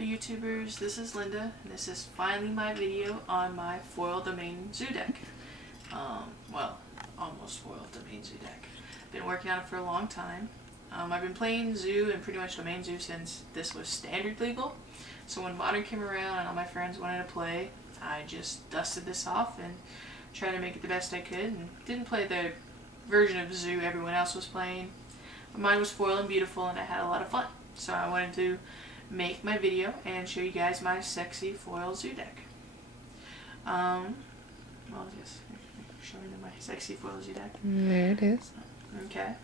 YouTubers, this is Linda, and this is finally my video on my foil domain zoo deck. Well, almost foil domain zoo deck. Been working on it for a long time. I've been playing zoo and pretty much domain zoo since this was standard legal. So when modern came around and all my friends wanted to play, I just dusted this off and tried to make it the best I could, and didn't play the version of zoo everyone else was playing. But mine was foil and beautiful, and I had a lot of fun. So I wanted to make my video and show you guys my sexy foil zoo deck. Well, just showing you my sexy foil zoo deck. There it is. Okay.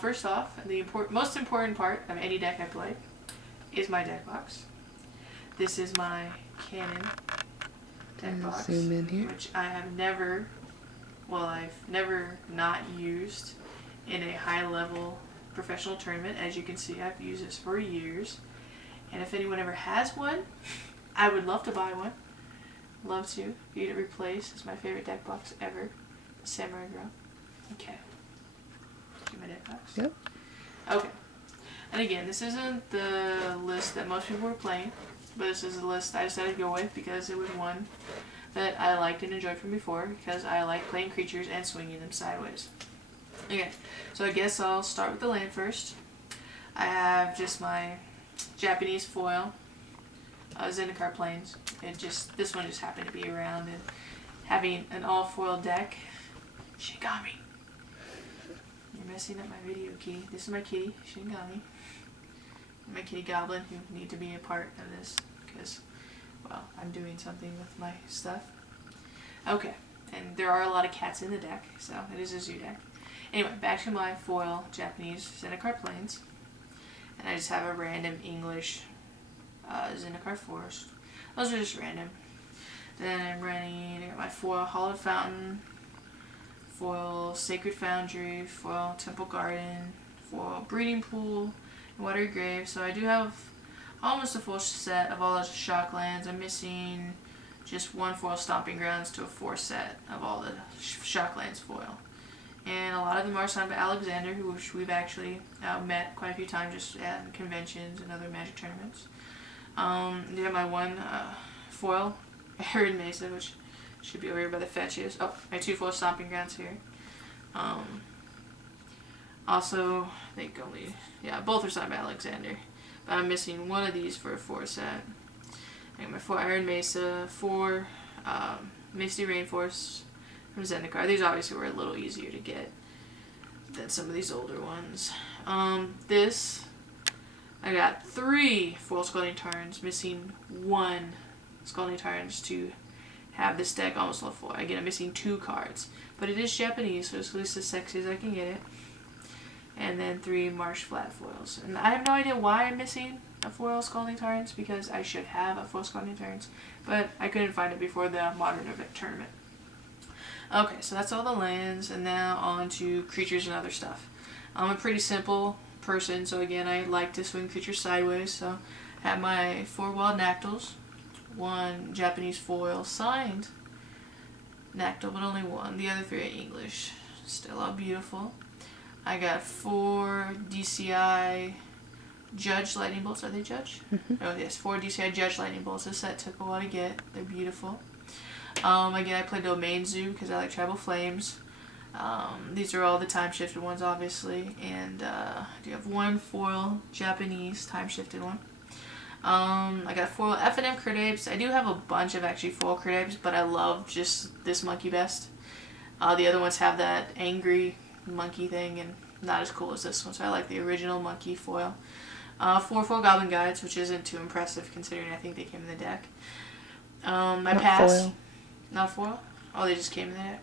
First off, the most important part of any deck I play is my deck box. This is my Canon deck box, zoom in here. which I have never, well, I've never not used in a high-level professional tournament. As you can see, I've used this for years. And if anyone ever has one, I would love to buy one. Love to. Get it replaced. It's my favorite deck box ever. Samurai Girl. Okay. See my deck box? Yep. Okay. And again, this isn't the list that most people were playing, but this is the list I decided to go with because it was one that I liked and enjoyed from before, because I like playing creatures and swinging them sideways. Okay, so I guess I'll start with the land first. I have just my Japanese foil, Zendikar Plains. This one just happened to be around, and having an all foil deck, Shinigami. You're messing up my video, kitty. This is my kitty, Shinigami. My kitty Goblin, who need to be a part of this because, well, I'm doing something with my stuff. Okay, and there are a lot of cats in the deck, so it is a zoo deck. Anyway, back to my foil Japanese Zendikar Plains. And I just have a random English Zendikar Forest. Those are just random. Then I'm running, I got my foil Hallowed Fountain, foil Sacred Foundry, foil Temple Garden, foil Breeding Pool, and Watery Grave. So I do have almost a full set of all the shock lands. I'm missing just one foil Stomping Grounds to a 4 set of all the shock lands foil. And a lot of them are signed by Alexander, who we've actually met quite a few times just at conventions and other Magic tournaments. They have my one foil, Arid Mesa, which should be over here by the fetches. Oh, my 2 foil Stomping Grounds here. Also, I think only, yeah, both are signed by Alexander. But I'm missing one of these for a 4 set. I got my 4 Iron Mesa, 4 Misty Rainforest from Zendikar. These obviously were a little easier to get than some of these older ones. I got 3 foil Scalding Tarns, missing 1 Scalding Tarns to have this deck almost level 4. Again, I'm missing 2 cards, but it is Japanese, so it's at least as sexy as I can get it. And then 3 Marsh Flat foils. And I have no idea why I'm missing a foil Scalding Tarns, because I should have a foil Scalding Tarns, but I couldn't find it before the modern event tournament. Okay, so that's all the lands, and now on to creatures and other stuff. I'm a pretty simple person, so again, I like to swing creatures sideways, so I have my 4 Wild Nactals, 1 Japanese foil signed Nactal, but only 1. The other 3 are English. Still all beautiful. I got 4 DCI Judge Lightning Bolts. Are they Judge? Oh, yes, 4 DCI Judge Lightning Bolts. This set took a while to get. They're beautiful. Again, I play Domain Zoo because I like Tribal Flames. These are all the time-shifted ones, obviously. And I do have 1 foil Japanese time-shifted one. I got foil F&M Crit Apes. I do have a bunch of actually foil Crit Apes, but I love just this monkey best. The other ones have that angry monkey thing, and not as cool as this one, so I like the original monkey foil. 4 foil Goblin Guides, which isn't too impressive considering I think they came in the deck. My pass. Foil. Not foil? Oh, they just came in the deck.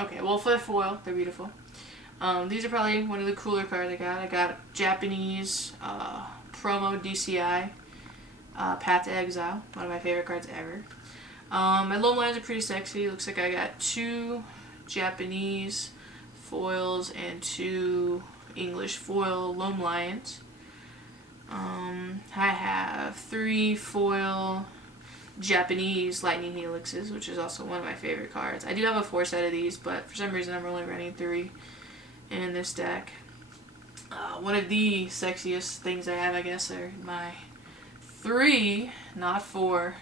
Okay, well, for foil, they're beautiful. These are probably one of the cooler cards I got. I got Japanese promo DCI Path to Exile, one of my favorite cards ever. My loam lines are pretty sexy. Looks like I got 2 Japanese foils and 2 English foil Loam Lions. I have 3 foil Japanese Lightning Helixes, which is also one of my favorite cards. I do have a 4 set of these, but for some reason I'm only running 3 in this deck. One of the sexiest things I have, I guess, are my 3, not 4,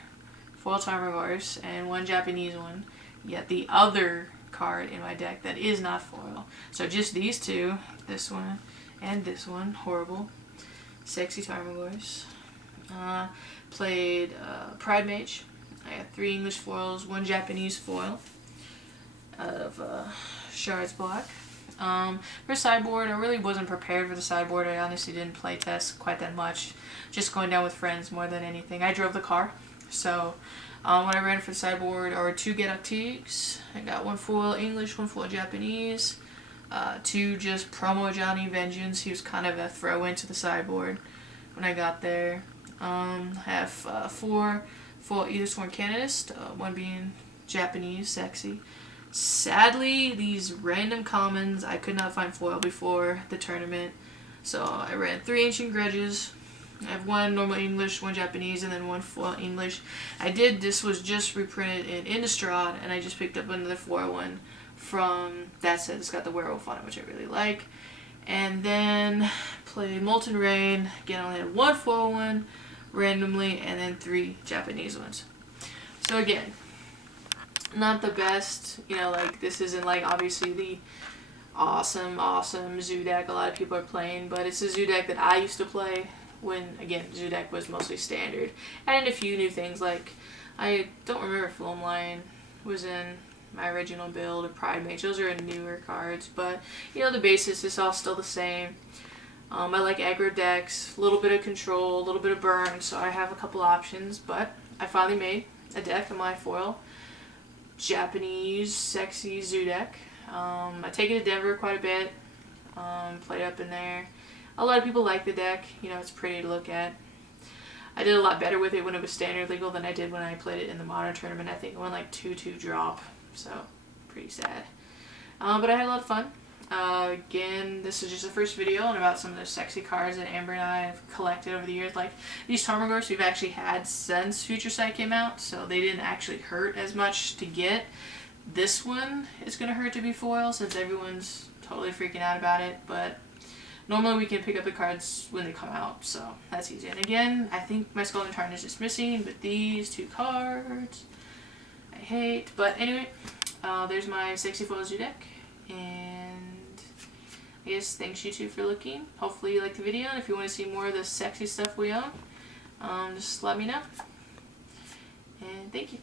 foil Tarmogoyfs and 1 Japanese one. Yet the other card in my deck that is not foil. So just these 2, this one and this one, horrible. Sexy Tarmogoyfs. Played Pridemage. I got 3 English foils, 1 Japanese foil out of Shards Black. For sideboard, I really wasn't prepared for the sideboard. I honestly didn't play test quite that much. Just going down with friends more than anything. I drove the car. So when I ran for the sideboard, are 2 Galactiques. I got 1 foil English, 1 foil Japanese. 2 just promo Johnny Vengeance. He was kind of a throw into the sideboard when I got there. I have 4 foil Aethersworn Canonist, 1 being Japanese, sexy. Sadly, these random commons, I could not find foil before the tournament. So I ran 3 Ancient Grudges. I have 1 normal English, 1 Japanese, and then 1 foil English. This was just reprinted in Innistrad, and I just picked up another foil one from that set. It's got the werewolf on it, which I really like. And then play Molten Rain. Again, I only had 1 foil one randomly, and then 3 Japanese ones. So again, not the best, you know, like this isn't like obviously the awesome zoo deck a lot of people are playing, but it's a zoo deck that I used to play when, again, zoo deck was mostly standard. And a few new things, like I don't remember if Loam Lion was in my original build or Pridemage. Those are newer cards, but you know, the basis is all still the same. I like aggro decks, a little bit of control, a little bit of burn, so I have a couple options, but I finally made a deck of my foil Japanese sexy zoo deck. I take it to Denver quite a bit, play up in there. A lot of people like the deck, you know, it's pretty to look at. I did a lot better with it when it was standard legal than I did when I played it in the modern tournament. I think it went like 2-2 drop, so pretty sad. But I had a lot of fun. Again, this is just the first video on about some of the sexy cards that Amber and I have collected over the years. Like these Tarmogoyfs we've actually had since Future Sight came out, so they didn't actually hurt as much to get. This one is going to hurt to be foil since everyone's totally freaking out about it, but normally we can pick up the cards when they come out, so that's easy. And again, I think my Scalding Tarn is just missing, but these 2 cards I hate. But anyway, there's my sexy foil zoo deck, and I guess thanks you two for looking. Hopefully you liked the video, and if you want to see more of the sexy stuff we own, just let me know. And thank you.